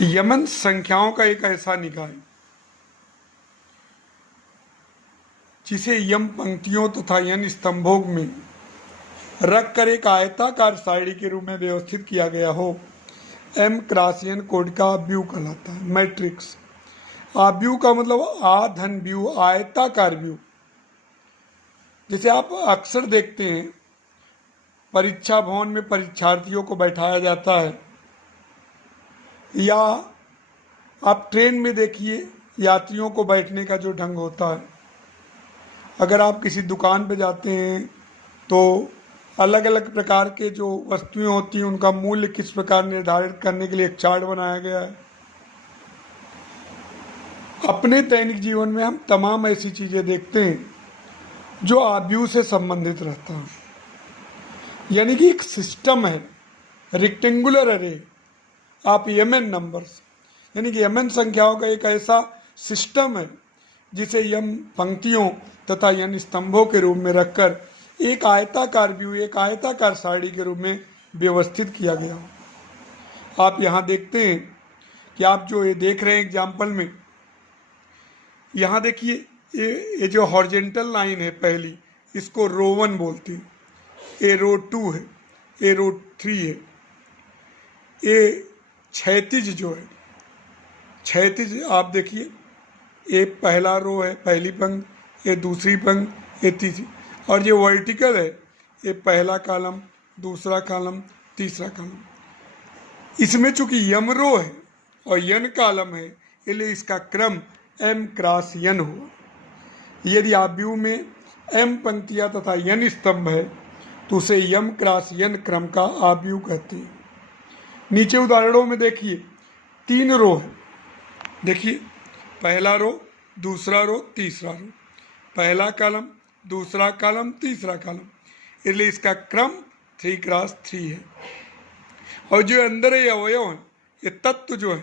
Yemen संख्याओं का एक ऐसा निकाय जिसे यम पंक्तियों तथा यन स्तंभों में रख कर एक आयताकार सारणी के रूप में व्यवस्थित किया गया हो, एम क्रासियन कोड का आव्यूह कहलाता है। मैट्रिक्स आव्यूह का मतलब आ धन व्यूह, आयताकार व्यूह। जैसे आप अक्सर देखते हैं परीक्षा भवन में परीक्षार्थियों को बैठाया जाता है, या आप ट्रेन में देखिए यात्रियों को बैठने का जो ढंग होता है। अगर आप किसी दुकान पे जाते हैं तो अलग अलग प्रकार के जो वस्तुएं होती हैं उनका मूल्य किस प्रकार निर्धारित करने के लिए एक चार्ट बनाया गया है। अपने दैनिक जीवन में हम तमाम ऐसी चीज़ें देखते हैं जो आव्यूह से संबंधित रहता है, यानी कि एक सिस्टम है, रेक्टेंगुलर अरे आप यमन नंबर्स यानी कि यमन संख्याओं का एक ऐसा सिस्टम है जिसे यम पंक्तियों तथा यन स्तंभों के रूप में रखकर एक आयताकार व्यू, एक आयताकार सारणी के रूप में व्यवस्थित किया गया हो। आप यहाँ देखते हैं कि आप जो ये देख रहे हैं एग्जाम्पल में, यहाँ देखिए ये जो हॉरिजेंटल लाइन है पहली, इसको रो 1 बोलते हैं, ये रो 2 है, ये रो 3 है। ये क्षैतिज जो है, क्षैतिज आप देखिए, ये पहला रो है, पहली पंक्ति, ये दूसरी पंक्ति, ये तीसरी। और ये वर्टिकल है, ये पहला कॉलम, दूसरा कॉलम, तीसरा कॉलम। इसमें चूंकि यम रो है और यन कॉलम है, इसलिए इसका क्रम एम क्रॉस यन हुआ। यदि आव्यूह में एम पंक्तियां तथा यन स्तंभ है तो उसे यम क्रॉस यन क्रम का आव्यूह कहते हैं। नीचे उदाहरणों में देखिए 3 रो है, देखिए पहला रो, दूसरा रो, तीसरा रो, पहला कॉलम, दूसरा कॉलम, तीसरा कॉलम, इसलिए इसका क्रम 3 क्रॉस 3 है। और जो अंदर ये अवयव है, ये तत्व जो है,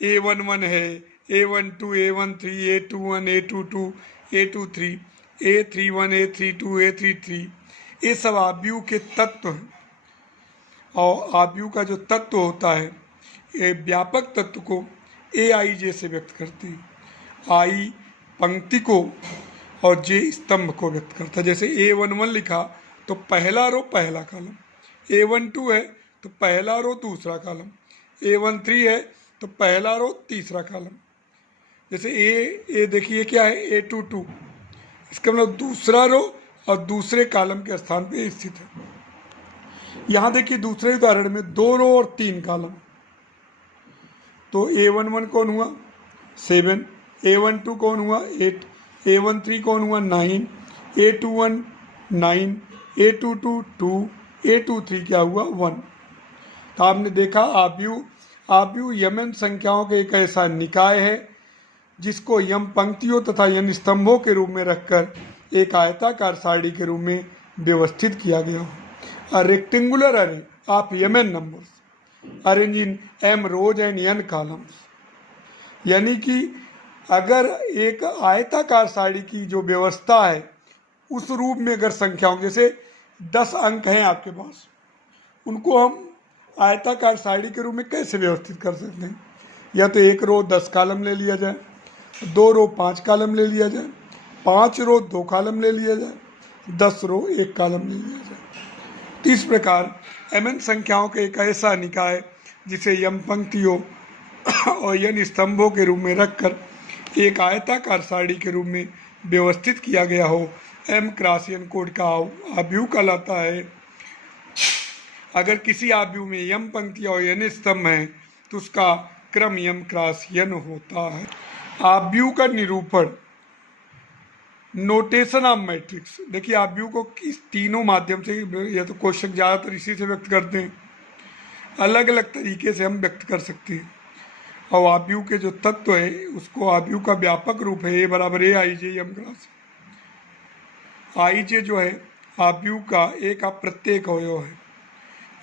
A11 है, A12, A13, A21, A22, A23, A31, A32, A33, ये सब आव्यूह के तत्व हैं। और आव्यूह का जो तत्व होता है, ये व्यापक तत्व को AIJ से व्यक्त करते हैं। आई पंक्ति को और जे स्तंभ को व्यक्त करता है। जैसे A11 लिखा तो पहला रो पहला कॉलम, A12 है तो पहला रो दूसरा कॉलम, A13 है तो पहला रो तीसरा कॉलम। जैसे ए देखिए क्या है, A22, इसका मतलब दूसरा रो और दूसरे कॉलम के स्थान पे स्थित है। यहाँ देखिए दूसरे उदाहरण में 2 रो और 3 कॉलम, तो A11 कौन हुआ 7, A12 कौन हुआ 8, A13 कौन हुआ 9, A21 9, A22 2, A23 क्या हुआ 1। तो आपने देखा आव्यूह यमन संख्याओं के एक ऐसा निकाय है जिसको यम पंक्तियों तथा यन स्तंभों के रूप में रखकर एक आयताकार सारणी के रूप में व्यवस्थित किया गया हो। A rectangular array of M N numbers arrange in M rows and N columns, यानी कि अगर एक आयताकार सारणी की जो व्यवस्था है उस रूप में अगर संख्याओं, जैसे 10 अंक हैं आपके पास, उनको हम आयताकार सारणी के रूप में कैसे व्यवस्थित कर सकते हैं। या तो 1 रो 10 कॉलम ले लिया जाए, 2 रो 5 कॉलम ले लिया जाए, 5 रो 2 कॉलम ले लिया जाए, 10 रो 1 कॉलम ले लिया जाए। इस प्रकार एमएन संख्याओं के एक ऐसा निकाय जिसे यम पंक्तियों और यन स्तंभों के रूप में रखकर एक आयताकार सारणी के रूप में व्यवस्थित किया गया हो, एम क्रासियन कोड का आव्यूह कहलाता है। अगर किसी आव्यूह में यम पंक्तियां और यन स्तंभ हैं तो उसका क्रम यम क्रॉस यन होता है। आव्यूह का निरूपण, नोटेशन ऑफ मैट्रिक्स। देखिए आव्यूह को किस तीनों माध्यम से, या तो क्वेश्चन ज़्यादातर इसी से व्यक्त करते हैं, अलग अलग तरीके से हम व्यक्त कर सकते हैं। और आव्यूह के जो तत्व है उसको आव्यूह का व्यापक रूप है A बराबर AIJ यम क्रॉस। IJ जो है आव्यूह का एक प्रत्येक अवयव है।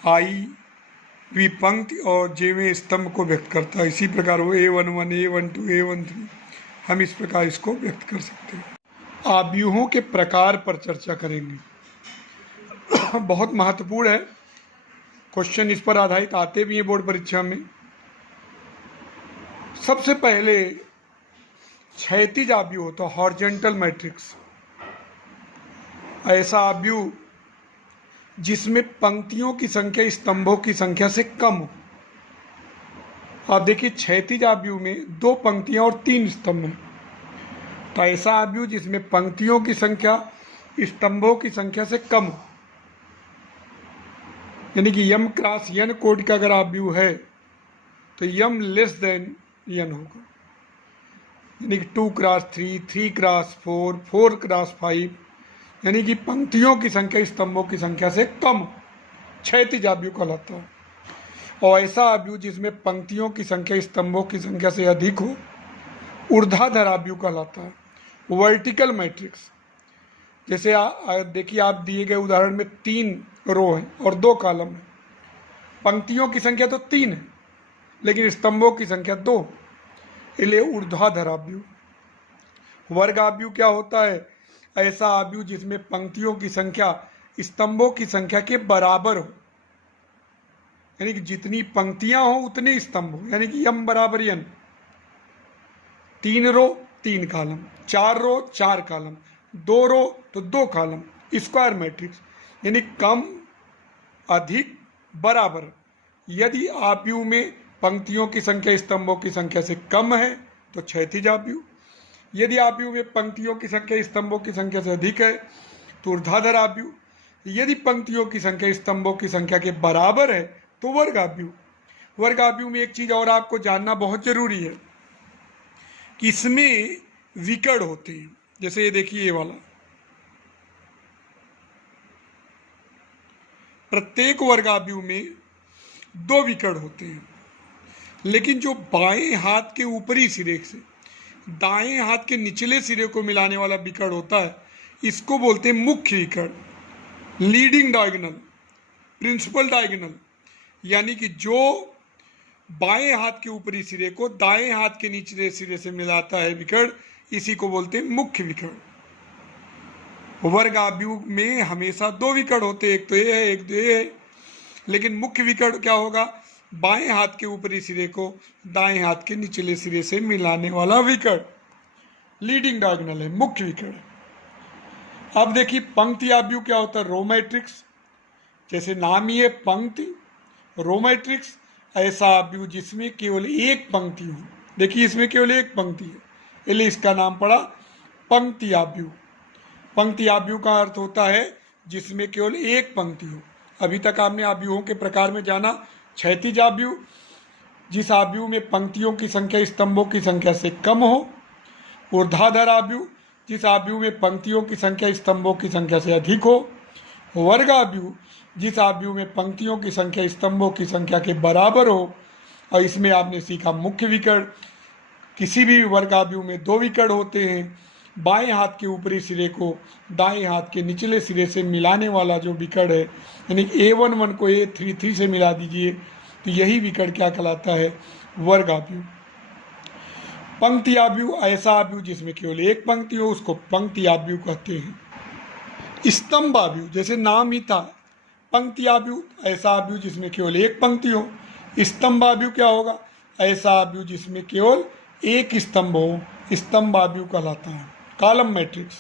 आई वी पंक्ति और जेवें स्तंभ को व्यक्त करता है। इसी प्रकार वो A11, A12, A13, हम इस प्रकार इसको व्यक्त कर सकते हैं। आव्यूहों के प्रकार पर चर्चा करेंगे। बहुत महत्वपूर्ण है, क्वेश्चन इस पर आधारित आते भी हैं बोर्ड परीक्षा में। सबसे पहले क्षैतिज आव्यूह होता है हॉरिजॉन्टल मैट्रिक्स, ऐसा आव्यूह जिसमें पंक्तियों की संख्या स्तंभों की संख्या से कम हो। आप देखिए क्षैतिज आव्यूह में 2 पंक्तियां और 3 स्तंभ हैं, तो ऐसा आव्यूह जिसमें पंक्तियों की संख्या स्तंभों की संख्या से कम हो, यानी कि यम क्रॉस यन कोटि का अगर आव्यूह है तो यम लेस देन यन होगा, यानी कि 2 क्रॉस 3, 3 क्रॉस 4, 4 क्रॉस 5, यानी कि पंक्तियों की संख्या स्तंभों की संख्या से कम क्षैतिज आव्यूह कहलाता है। और ऐसा आव्यूह जिसमें पंक्तियों की संख्या स्तंभों की संख्या से अधिक हो ऊर्ध्वाधर आव्यूह कहलाता है। वर्टिकल मैट्रिक्स, जैसे देखिए आप दिए गए उदाहरण में 3 रो हैं और 2 कॉलम हैं, पंक्तियों की संख्या तो 3 है लेकिन स्तंभों की संख्या 2, इसलिए ऊर्ध्वाधर आव्यूह। वर्ग आव्यूह क्या होता है? ऐसा आव्यूह जिसमें पंक्तियों की संख्या स्तंभों की संख्या के बराबर हो, यानी कि जितनी पंक्तियां हो उतने स्तंभ हो, यानी कि यम बराबर यन। 3 रो 3 कॉलम, 4 रो 4 कॉलम, 2 रो तो 2 कॉलम, स्क्वायर मैट्रिक्स, यानी कम अधिक बराबर। यदि आव्यूह में पंक्तियों की संख्या स्तंभों की संख्या से कम है तो क्षैतिज आव्यूह, यदि आव्यूह में पंक्तियों की संख्या स्तंभों की संख्या से अधिक है तो ऊर्ध्वाधर आव्यूह, यदि पंक्तियों की संख्या स्तंभों की संख्या के बराबर है तो वर्ग आव्यूह। वर्ग आव्यूह में एक चीज और आपको जानना बहुत जरूरी है कि इसमें विकर्ण होते हैं। जैसे ये देखिए ये वाला, प्रत्येक वर्ग आव्यूह में 2 विकर्ण होते हैं, लेकिन जो बाएं हाथ के ऊपरी सिरे से दाएं हाथ के निचले सिरे को मिलाने वाला विकर्ण होता है, इसको बोलते हैं मुख्य विकर्ण, लीडिंग डायगोनल, प्रिंसिपल डायगोनल, यानी कि जो बाएं हाथ के ऊपरी सिरे को दाएं हाथ के निचले सिरे से मिलाता है विकर्ण, इसी को बोलते हैं मुख्य विकर्ण। वर्ग आव्यूह में हमेशा 2 विकर्ण होते हैं, एक तो ये है एक तो ये है, लेकिन मुख्य विकर्ण क्या होगा? बाएं हाथ के ऊपरी सिरे को दाएं हाथ के निचले सिरे से मिलाने वाला विकर्ण, लीडिंग डायगोनल है, मुख्य विकर्ण। अब देखिए पंक्ति आव्यूह क्या होता है? रो मैट्रिक्स, जैसे नाम ही है पंक्ति, रो मैट्रिक्स ऐसा आव्यूह जिसमें केवल एक पंक्ति हो। देखिए इसमें केवल एक पंक्ति है, इसलिए इसका नाम पड़ा पंक्ति आव्यूह। पंक्ति आव्यूह का अर्थ होता है जिसमें केवल एक पंक्ति हो। अभी तक आपने आव्यूहों के प्रकार में जाना क्षैतिज आव्यूह, जिस आव्यूह में पंक्तियों की संख्या स्तंभों की संख्या से कम हो। ऊर्ध्वाधर आव्यूह, जिस आव्यूह में पंक्तियों की संख्या स्तंभों की संख्या से अधिक हो। वर्ग आव्यूह, जिस आव्यूह में पंक्तियों की संख्या स्तंभों की संख्या के बराबर हो। और इसमें आपने सीखा मुख्य विकर्ण। किसी भी वर्ग आव्यूह में 2 विकर्ण होते हैं, बाएं हाथ के ऊपरी सिरे को दाएं हाथ के निचले सिरे से मिलाने वाला जो विकर्ण है, यानी A11 को A33 से मिला दीजिए तो यही विकर्ण क्या कहलाता है? वर्ग आव्यूह। पंक्ति आव्यूह ऐसा आव्यूह जिसमें केवल एक पंक्ति हो, उसको पंक्ति आव्यूह कहते हैं। स्तंभ आव्यूह, जैसे नाम ही था पंक्ति आव्यूह ऐसा आव्यूह जिसमें केवल एक पंक्ति हो। स्तंभ आव्यूह क्या होगा? ऐसा आव्यूह जिसमें केवल एक स्तंभ हो, स्तंभ आव्यूह कहलाता है। कॉलम मैट्रिक्स,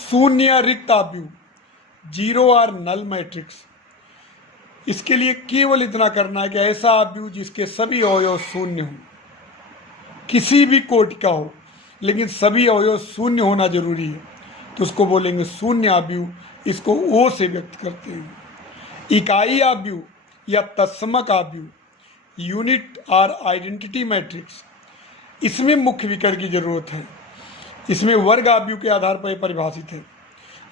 शून्य या रिक्त आव्यूह, 0 और नल मैट्रिक्स। इसके लिए केवल इतना करना है कि ऐसा आव्यूह जिसके सभी अवयव शून्य हो, किसी भी कोटि का हो लेकिन सभी अवयव शून्य होना जरूरी है, तो उसको बोलेंगे शून्य आव्यूह। इसको ओ से व्यक्त करते हैं। इकाई आव्यूह या तत्समक आव्यूह, यूनिट और आइडेंटिटी मैट्रिक्स, इसमें मुख्य विकर्ण की जरूरत है। इसमें वर्ग आव्यूह के आधार पर परिभाषित है।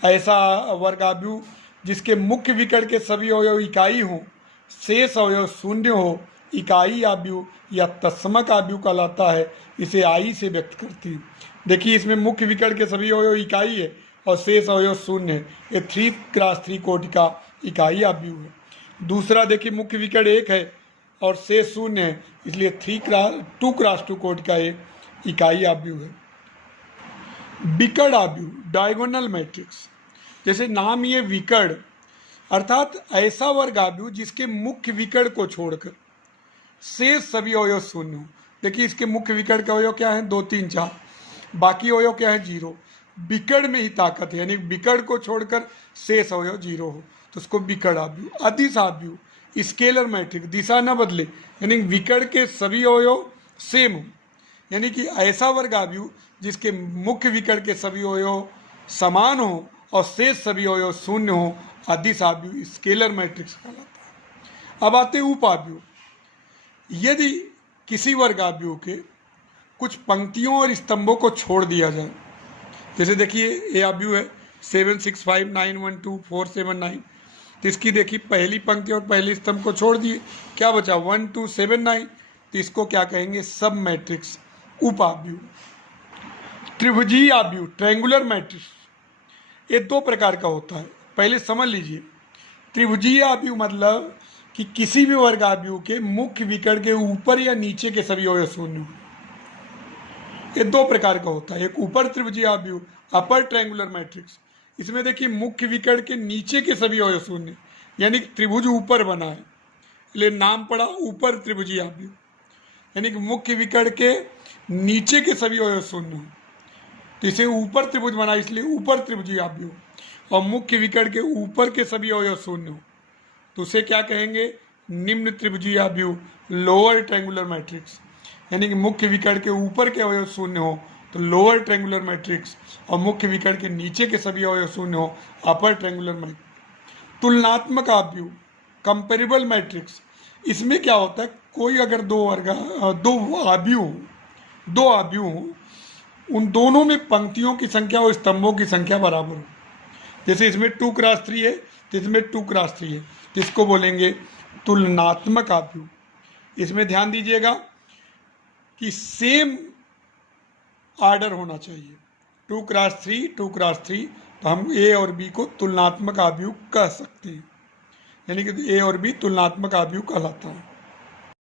ऐसा वर्ग आव्यूह जिसके मुख्य विकर्ण के सभी अवयव इकाई हों, शेष अवयव शून्य हो, इकाई आव्यूह या तत्समक आव्यूह कहलाता है। इसे आई से व्यक्त करती है। देखिए इसमें मुख्य विकर्ण के सभी अवयव इकाई है और शेष अवयव शून्य है। ये 3x3 कोटि का इकाई आव्यूह है। दूसरा देखिए मुख्य विकर्ण 1 है और शेष शून्य है, इसलिए 2x2 कोटि का ये इकाई आव्यूह है। विकर्ण आव्यूह, डायगोनल मैट्रिक्स, जैसे नाम ये विकर्ण अर्थात ऐसा वर्ग आव्यूह जिसके मुख्य विकर्ण को छोड़कर शेष सभी अवयव शून्य हो। देखिए इसके मुख्य विकर्ण के अवयव क्या है, 2 3 4, बाकी अवयव क्या है, 0। विकर्ण में ही ताकत है, यानी विकर्ण को छोड़कर शेष अवयव 0 हो तो उसको विकर्ण आव्यूह। अदिश आव्यूह स्केलर मैट्रिक्स, दिशा न बदले, यानी विकर्ण के सभी अवयव सेम हो, यानी कि ऐसा वर्ग आव्यूह जिसके मुख्य विकर्ण के सभी अवयव समान हो और शेष सभी अवयव शून्य हो, अदिश आव्यूह स्केलर मैट्रिक्स कहलाता है। अब आते हैं उप आव्यूह। यदि किसी वर्ग आव्यूह के कुछ पंक्तियों और स्तंभों को छोड़ दिया जाए, जैसे देखिए ए आव्यूह है 7 6 5 9 1 2 4 7 9, तो इसकी देखिए पहली पंक्ति और पहले स्तंभ को छोड़ दिए, क्या बचा 1 2 7 9, तो इसको क्या कहेंगे, सब मैट्रिक्स उप आव्यूह। त्रिभुजीय आव्यूह ट्रायंगुलर मैट्रिक्स, ये 2 प्रकार का होता है, पहले समझ लीजिए। त्रिभुजीय आव्यूह मतलब कि किसी भी वर्ग आव्यूह के मुख्य विकर्ण के ऊपर या नीचे के सभी अवयव शून्य हो। ये 2 प्रकार का होता है, एक ऊपर त्रिभुजीय आव्यूह अपर ट्रायंगुलर मैट्रिक्स, इसमें देखिए मुख्य विकर्ण के नीचे के सभी अवयव शून्य, यानी कि त्रिभुज ऊपर बना है इसलिए नाम पड़ा ऊपर त्रिभुजीय आव्यूह, यानी कि मुख्य विकर्ण के नीचे के सभी अवयव शून्य हो तो इसे ऊपर त्रिभुज बना इसलिए ऊपर त्रिभुजीय आव्यूह, और मुख्य विकर्ण के ऊपर के सभी अवयव शून्य हो तो उसे क्या कहेंगे, निम्न त्रिभुजीय आव्यूह लोअर ट्रायंगुलर मैट्रिक्स, यानी कि मुख्य विकर्ण के ऊपर के अवयव शून्य हो तो लोअर ट्रायंगुलर मैट्रिक्स, और मुख्य विकर्ण के नीचे के सभी अवयव शून्य हो अपर ट्रायंगुलर मैट्रिक्स। तुलनात्मक आव्यूह कंपेरेबल मैट्रिक्स, इसमें क्या होता है, कोई अगर दो आव्यूह हो, उन दोनों में पंक्तियों की संख्या और स्तंभों की संख्या बराबर हो, जैसे इसमें 2 क्रॉस 3 है तो इसमें 2 क्रॉस 3 है, इसको बोलेंगे तुलनात्मक आव्यूह। इसमें ध्यान दीजिएगा कि सेम आर्डर होना चाहिए, 2 क्रॉस 3 2 क्रॉस 3, तो हम ए और बी को तुलनात्मक आव्यूह कह सकते हैं, यानी कि ए और बी तुलनात्मक आव्यूह कहलाता है।